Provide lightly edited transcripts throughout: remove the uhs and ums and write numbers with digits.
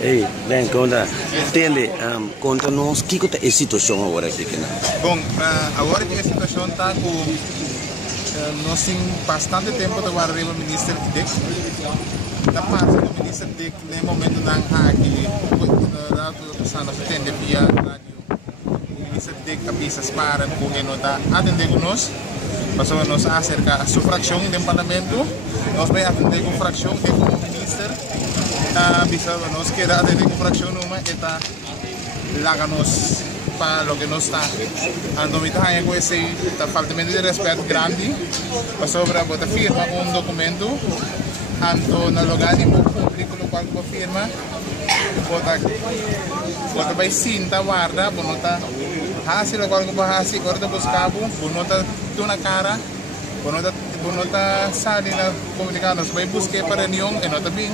Ei, bem, conta, entende, conta-nos o que é a situação agora aqui, né? Bom, agora que a situação está com nós temos bastante tempo de guardar o Ministro Dick. Da parte do Ministro Dick, no momento não há aqui, nós atende via rádio. O Ministro Dick avisa para porque não está atendendo conosco. Mas nós acerca a sua fração do Parlamento, nós vamos atender com fração e como Ministro avisa nós que atender com fração numa eta laga-nos para o que nós está. Então, está com esse faltamento de respeito grande, para sobre a firma documento, então no lugar de público no qual a firma, bota vai cinta guarda, bonota hasil o qual a hasil corta buscabo, bonota tu na cara, bonota sali na comunicar, nós vai buscar para reunião e nota bem,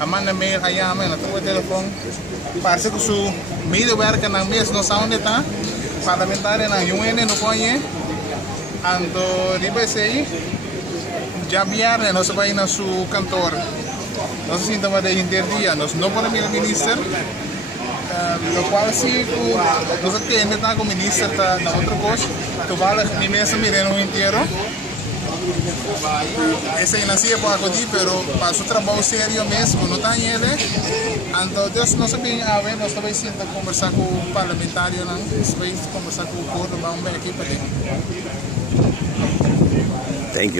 a manda mail ayama, nota o telefone. Parece que o medewerker ng MES no sa onde está, parlamentar na UN no conhe, ando riba sei, já viernes nós vai na su cantor, nós sintamos de interdia, nós não podemos ir minister, lo qual se nós atende tá com minister tá na outra coisa, tu vale ni mesa mirando inteiro. Essa inacia para acudir, pero para su trabajo serio mesmo, não está ele. Então, Deus não sabe a ver, nós também senta conversar com o parlamentário, nós vai conversar com o povo, vamos ver aqui para ele. Thank you.